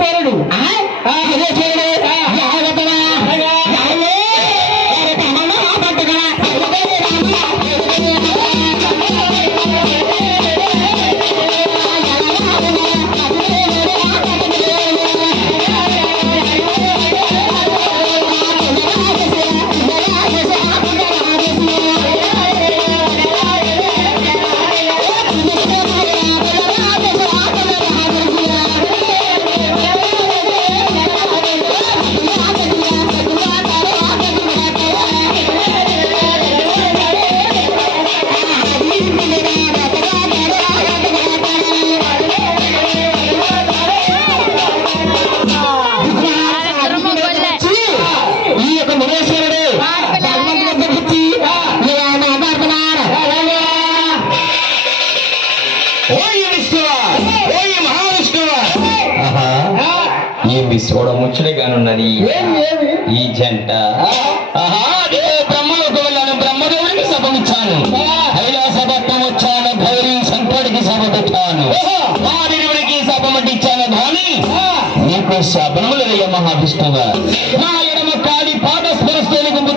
చేరుడు చేరుడు ఏమి చూడ ముచ్చుడుగానున్నది ఈ జంట. బ్రహ్మలోకి వెళ్ళాను. బ్రహ్మదేవుడికి మహావిష్ణువ? నా ఎడమ కాలి పాద గుంపు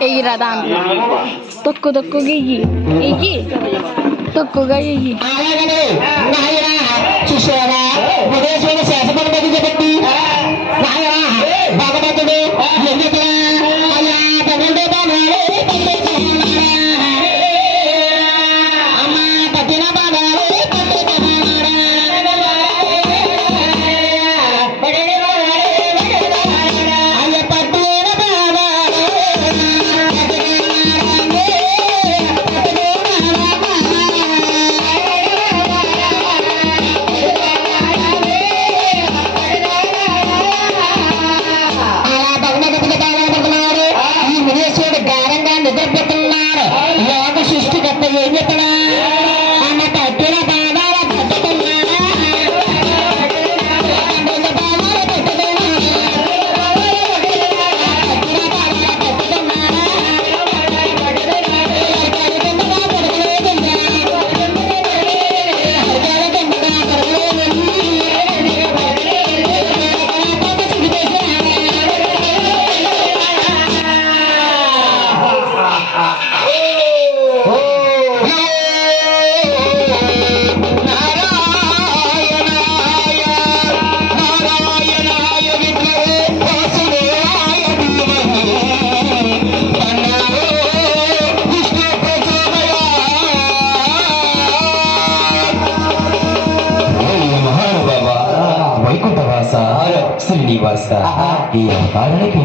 Eğra'dan. Tukku tukku gigi. Gigi. Tukku gigi. Bagabatude,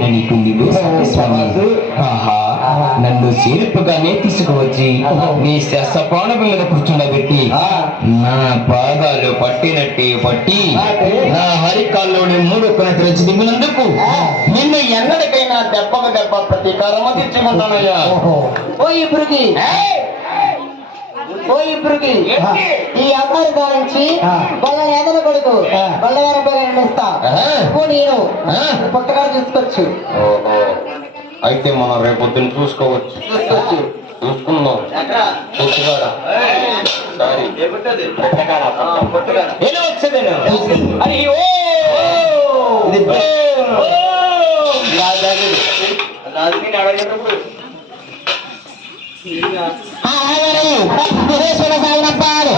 నీకు నీవే సాటి స్వామి ఆహా నన్ను చేరుపుగానే తీసుకువచ్చి నీ శస్సపాణ మీద కూర్చుండబెట్టి నా పాదాలు పట్టినట్టే పట్టి నా హరికాల్లోని మూడు కొన తెరిచి దిగినందుకు నిన్ను ఎన్నటికైనా దెబ్బకు దెబ్బ ప్రతీకారం తీర్చుకుంటానయ్యా ఓ ఇప్పుడుకి ఓ ఇప్పుడుకి ఈ అమ్మాయి గురించి వాళ్ళ కొడుకు వాళ్ళ గారి పేరు ఇస్తా ఆహా. నువ్వు నేను. పుట్టగా చూసుకోవచ్చు. అయితే మనం రేపొద్దున చూసుకోవచ్చు. చూసుకోవచ్చు. చూసుకుందాం. పొట్టుగాడ. సారీ. ఓం. అడగేటప్పుడు అలాగే సురేశ్వర సాగినప్పారు